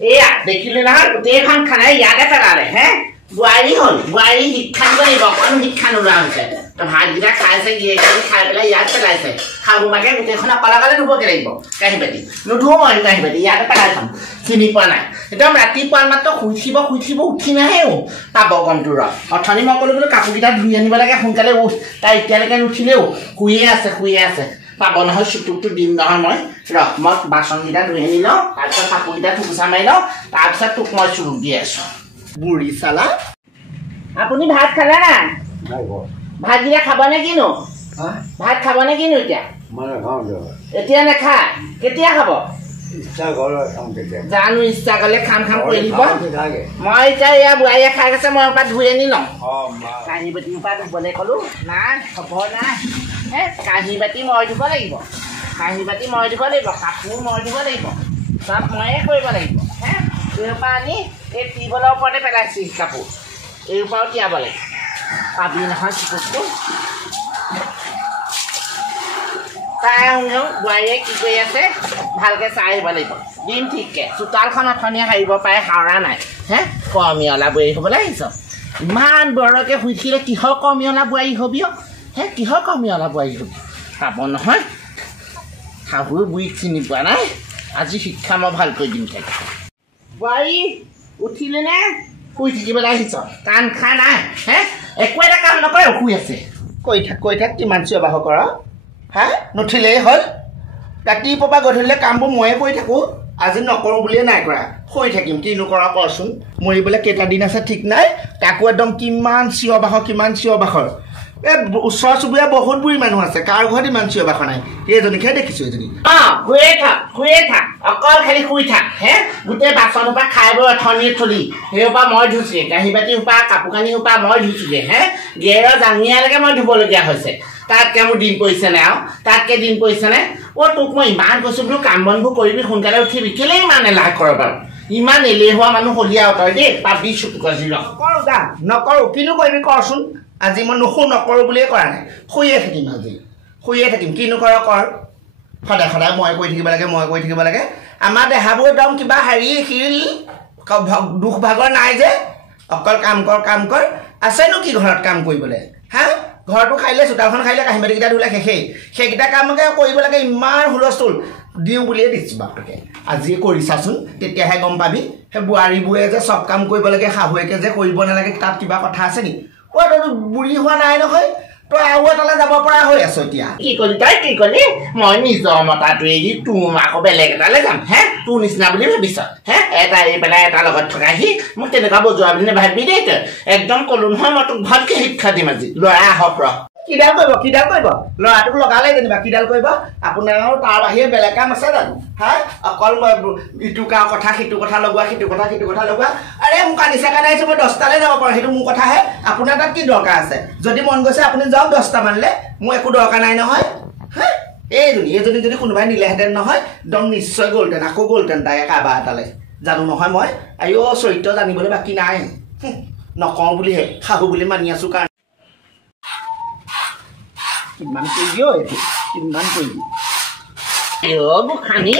এয়া দেখিলে নহয় গোটেইখন খানাই ইয়াতে পেলালে হে বোৱাৰী হ'ল বোৱাৰী শিক্ষা দিব লাগিব অকণ শিক্ষা নোলোৱা হৈছে তো ভাতকেইটা খাইছে গিৰিয়েকে খাই পেলাই ইয়াত পেলাইছে খাব মাকে গোটেইখন অকলে ধুবগৈ লাগিব কাঁহী বাতি নুধুও মই কাঁহী বাতি ইয়াতে পেলাই থ'ম চিনি পোৱা নাই একদম ৰাতিপুৱা মাত্ৰ শুই থিব উঠি নাহেও পাব কমটো ৰ অথনি মই ক'লো বোলো কাপোৰকেইটা ধুই আনিব লাগে সোনকালে উঠ তাই এতিয়ালৈকে নুঠিলেও শুয়ে আছে পাব নহয় চুটুকটো দিম নহয় মই মই বাচনকেইটা ধুই আনি লওঁ তাৰপিছত কাপোৰকেইটা থুকুচা মাৰি লওঁ তাৰপিছত তোক মই চুৰুক দি আছোঁ বুঢ়ী চালা আপুনি ভাত খালে নাই ভাতকেইটা খাব নে কিনো ভাত খাব নে কিনো এতিয়া নাখায় কেতিয়া খাব জানো ইচ্ছা গ'লে খাম কৰি দিব মই এতিয়া এয়া বোৱাৰীয়ে খাই গৈছে মই পৰা ধুই আনি লওঁ কাঁহী বাতিৰ পৰা ধুবলৈ ক'লো নাই হ'ব নাই কাঁহী বাতি মই ধুব লাগিব কাপোৰ মই ধুব লাগিব চব ময়ে কৰিব লাগিব এইৰপৰা আনি এই টিউবৱেলৰ ওপৰতে পেলাইছোঁ কাপোৰ এইৰপৰাও তিয়াব লাগিব পাবি নহয় চিকুটটো তাই শুনক বোৱাৰীয়ে কি কৰি আছে ভালকৈ চাই আহিব লাগিব দিম ঠিককৈ চোতালখন অথনিয়ে সাৰিব পাৰে সাৰা নাই কৰ্মীয়লা বোৱাৰী হ'বলৈ আহিছ ইমান বৰকৈ শুই থাকিলে কিহৰ কৰ্মীয়লা বোৱাৰী হবি কিহৰ কৰ্মীয়লা বোৱাৰী হবি পাব নহয় শাহুৰ বুঢ়ীক চিনি পোৱা নাই আজি শিক্ষা মই ভালকৈ দিম থাকে বোৱাৰী উঠিলে নে শুই থাকিবলৈ আহিছ কাণ খা নাই একো এটা কাম নকৰে শুই আছে কৈ থাক কিমান চিঞৰ বাহ কৰ নুঠিলেই হ'ল ৰাতিপুৱা পৰা গধূলিলৈ কামবোৰ ময়ে কৰি থাকোঁ আজি নকৰোঁ বুলিয়ে নাই কৰা শুই থাকিম কিনো কৰা কৰচোন মৰিবলৈ কেইটা দিন আছে ঠিক নাই তাকো একদম কিমান চিঞৰ বাখৰ এই ওচৰ চুবুৰীয়া বহুত বুঢ়ী মানুহ আছে কাৰ ঘৰত ইমান চিঞৰ বাখৰ নাই এইজনীকহে দেখিছোঁ এজনী শুয়ে থাক অকল খালি শুই থাক গোটেই বাচন সোপা খাই বৈ অথনিয়ে থলি সেইসোপা মই ধুছোঁগে কাঁহী বাতি সোপা কাপোৰ কানি সোপা মই ধুছোঁগে গেৰৰ জাঙিয়ালৈকে মই ধুবলগীয়া হৈছে তাতকৈ মোৰ দিন পৰিছে নে আৰু তাতকৈ দিন পৰিছে নে তোক মই ইমান কৈছোঁ বোলো কাম বনবোৰ কৰিবি সোনকালে উঠিবি কেলৈ ইমান এলাহ কৰ বাৰু ইমান এলেহুৱা মানুহ হলিয়া তই দেই পাবি চুটুকা জিৰ নকৰোঁ কিনো কৰিবি কৰচোন আজি মই নকৰোঁ বুলিয়ে কৰা নাই শুয়ে থাকিম কিনো কৰ সদায় মই কৰি থাকিব লাগে আমাৰ দেহাবোৰ একদম কিবা শিল দুখ ভাগৰ নাই যে অকল কাম কৰ আছেনো কি ঘৰত কাম কৰিবলৈ ঘৰটো খাইলে চোতালখন খাইলে কাঁহী বাতিকেইটা ধুলে সেইকেইটা কামকে কৰিব লাগে ইমান হুলস্থুল দিওঁ বুলিয়ে দিছোঁ বাপেকে আজি কৰি চাচোন তেতিয়াহে গম পাবি সেই বোৱাৰীবোৰে যে চব কাম কৰিব লাগে শাহুৱেকে যে কৰিব নালাগে তাত কিবা কথা আছে নেকি তই বুঢ়ী হোৱা নাই নহয় তই আৰু এটালৈ যাব পৰা হৈ আছ এতিয়া কি কলি মই নিজৰ মতাটো এৰি তোৰ আকৌ বেলেগ এটালৈ যাম তোৰ নিচিনা বুলি ভাবিছ এটা এৰি পেলাই এটাৰ লগত থকাহি মোক তেনেকুৱা বজোৱা বুলি নাভাবি দেই তই একদম ক'লো নহয় মই তোক ভালকৈ শিক্ষা দিম আজি ল'ৰা আহক ৰ কিডাল কৰিব ল'ৰাটোক লগালে যেনিবা কিডাল কৰিব আপোনাৰ তাৰ বাহিৰে বেলেগ কাম আছে জানো অকল ইটো কথা সিটো কথা লগোৱা আৰে মোক আনিছে কাৰণে আহিছোঁ মই 10টালৈ যাব পাৰোঁ সেইটো মোৰ কথাহে আপোনাৰ তাত কি দৰকাৰ আছে যদি মন গৈছে আপুনি যাওক 10টা মানলৈ মোৰ একো দৰকাৰ নাই নহয় এইজনী যদি কোনোবাই নিলেহেঁতেন নহয় একদম নিশ্চয় গ'লহেঁতেন আকৌ গ'লহেঁতেন তাই কাৰোবাৰ এটালৈ জানো নহয় মই চৰিত্ৰ জানিবলৈ বাকী নাই নকওঁ বুলিহে শাহু বুলি মানি আছোঁ কাৰণে কিমান কৰিবি বুখানি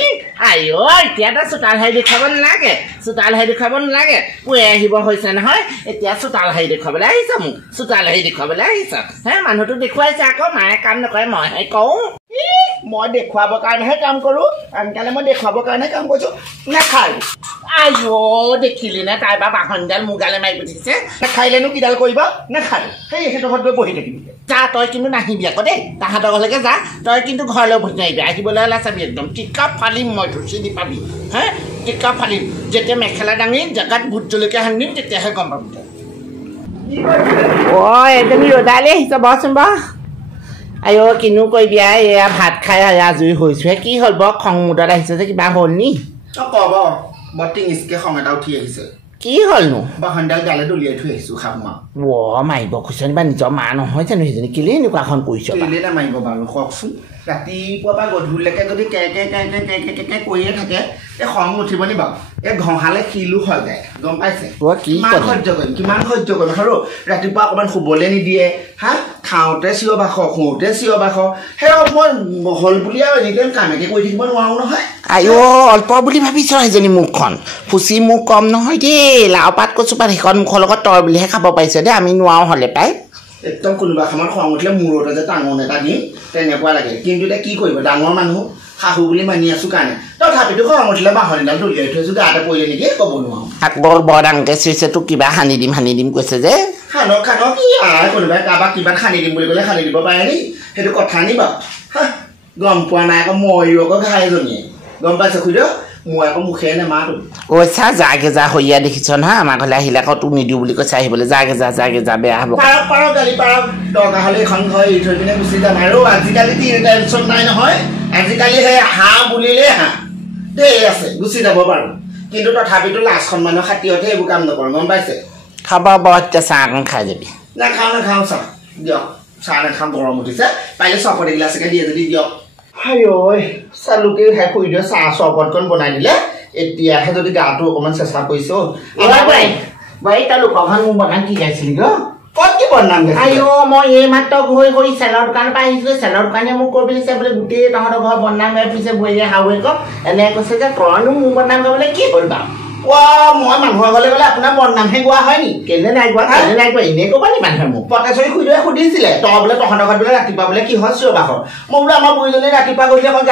এতিয়া চোতাল হাৰি দেখুৱাব নালাগে পুৱাই আহিব হৈছে নহয় এতিয়া চোতাল হাৰি দেখুৱাবলৈ আহিছ মোক মানুহটো দেখুৱাইছে আকৌ মায়ে কাম নকৰে মইহে কওঁ মই দেখুৱাবৰ কাৰণেহে কাম কৰোঁ আনকালে মই দেখুৱাবৰ কাৰণে কাম কৰিছোঁ নাখায় দেখিলি নে তাই বা বাহনডাল মোৰ গালে মাৰি পঠিয়াইছে নাখাইলেনো কিডাল কৰিব নাখায় সেইটো ঘৰত গৈ বহি থাকিবি যা তই কিন্তু নাহিবি আকৌ দেই তাহাঁতৰ ঘৰলৈকে যা তই কিন্তু ঘৰলৈ উভতি নাহিবি আহিবলৈ হ'লে চাবি একদম টিকা ফালিম মই চিনি পাবি টিকা ফালিম যেতিয়া মেখেলা দাঙি জেগাত ভোট জলকীয়া সানিম তেতিয়াহে গম পাবি এজনী ৰ'দালৈ আহিছ বচোন কিনো কৰিবি এয়া ভাত খাই আজৰি হৈছোহে কি হ'ল বৰ খং মুদত আহিছে যে কিবা হ'ল নি বৰ টিঙিচকৈ খং এটা উঠি আহিছে কি হ'লনো বাহনডাল গালে দলিয়াই থৈ আহিছোঁ মাৰিব খুজিছ বা নিজৰ মা নহয় জানো সেইজনী কেলেই এনেকুৱাখন কৰিছ কেলেই নামাৰিব বাৰু কওকচোন ৰাতিপুৱা পৰা গধূলিলৈকে যদি কে কৈয়ে থাকে এই খং উঠিব নি বাৰু এই ঘঁহালে শিলো হৈ যায় গম পাইছে কিমান সহ্য কৰিম আৰু ৰাতিপুৱা অকণমান শুবলৈ নিদিয়ে হা খাওঁতে চিঞৰ বাখ শুওঁতে চিঞৰ বাখ সেই মই হ'ল বুলি আৰু এনিটাইম কামেকে কৰি থাকিব নোৱাৰো নহয় আইঅ অল্প বুলি ভাবিছ সেইজনী মুখখন ফুচি মুখ কম নহয় দেই লাও পাত কচু পাত সেইখন মুখৰ লগত তই বুলিহে খাব পাৰিছ দেই আমি নোৱাৰো হ'লে পাই একদম কোনোবা সময়ত খং উঠিলে মূৰতে যে টাঙন এটা দিম তেনেকুৱা লাগে কিন্তু এতিয়া কি কৰিব ডাঙৰ মানুহ শাহু বুলি মানি আছো কাৰণে তথাপিতো খং উঠিলে বাহনীডাল দলিয়াই থৈছো গাতে পৰিলে নেকি ক'ব নোৱাৰো আকবৰ বৰ ডাঙৰকে চিঞৰিছে তোক কিবা সানি দিম কৈছে যে খানক কি কোনোবাই কাৰোবাক কিবা সানি দিম বুলি ক'লে সানি দিব পাৰে নি সেইটো কথা নি বাৰু গম পোৱা নাই আকৌ ময়ো আকৌ ঘাই এজনীয়ে গম পাইছে খুৰীদেউ মই আকৌ মুখে নেমাতো কৈছা যাগে যা হৈয়া দেখিছ নহয় আমাৰ ঘৰলৈ আহিলে আকৌ তোক নিদিওঁ বুলি কৈছে আহিবলৈ যাগে যা বেয়া হ'ব পাৰক গালি পাৰক দৰকাৰ হ'লে এখন ঘৰ এৰি থৈ পিনে গুচি যাম আৰু আজিকালি টেনশ্যন নাই নহয় আজিকালি সেই হাঁহ বুলিলে হাঁহ দেই আছে গুচি যাব পাৰো কিন্তু তথাপিতো লাজ সন্মানৰ খাতিৰতহে এইবোৰ কাম নকৰোঁ গম পাইছে খাব বৰ এতিয়া চাহ অকণ খাই যাবি নাখাওঁ চাহ দিয়ক চাহ নাখাওঁ গৰম উঠিছে পাৰিলে চৰবত এগিলাচকে দিয়ে যদি দিয়ক হাই ঐ চালুকে খাই শুই দিওঁ চাহ চৰবতকণ বনাই দিলে এতিয়াহে যদি গাটো অকণমান চেষ্টা কৰিছো তই লোকখন মোক বনাম কি গাইছিলি গ ক'ত কি বনাম আইঅ মই এই মাত্ৰ গৈ চেলৰ দোকানৰ পৰা আহিছিলো চেলৰ দোকানে মোক কৈ পিছে বোলে গোটেই তহঁতৰ ঘৰ বনাম গাই পিছে বৈয়ে শাহুৱেক এনেকৈ কৈছে যে তইনো মোৰ বনাম গাবলৈ কি কৰিবা মই মানুহৰ ঘৰলৈ গ'লে আপোনাৰ বদনামহে গোৱা হয় নি কেলে নাই গোৱা এনেই ক'বা নি মানুহে মোক পটেশ্বৰী খুৰীদেৱে সুধিছিলে তই বোলে তহঁতৰ ঘৰত বোলে ৰাতিপুৱা বোলে কি হয় চিঞৰ বাখৰ মই বোলো আমাৰ বুঢ়ীজনী ৰাতিপুৱা গধূলি অকল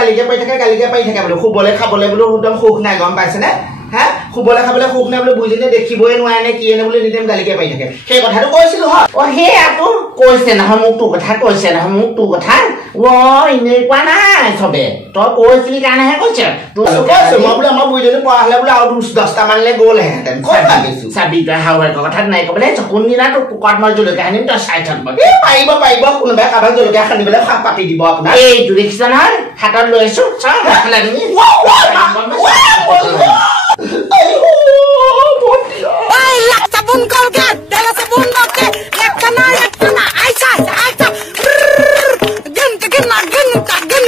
গালিকে পাৰি থাকে বোলো শুবলৈ খাবলৈ বোলো একদম সুখ নাই গম পাইছেনে হা শুবলৈ খাবলৈ সুখ নাই বোলে বুঢ়ীজনীয়ে দেখিবই নোৱাৰে নে কিয়ে নে বোলে এনিটাইম গালিকে পাৰি থাকে সেই কথাটো কৈছিলো হয় সেয়াতো কৈছে নহয় মোক তোৰ কথা এনেকুৱা নাই চবে তই কৈছিলি কাৰণেহে কৈছে মই বোলে আমাৰ বুঢ়ীজনী পৰা হ'লে বোলে আৰু 10টা মানলে গ'লহেঁতেন চাবি তই শাহুৱেকৰ কথাত নাই ক'বলৈ কোনদিনা তোৰ পুকৰত মই জলকীয়া সানিম তই চাই থাকব পাৰিব কোনোবাই কাৰোবাক জলকীয়া সানিবলৈ পাতি দিব আপোনাৰ এইটো দেখিছ নহয় হাতত লৈ আছো sabun Colgate, de la sabun Noche, la cana, gin, gin,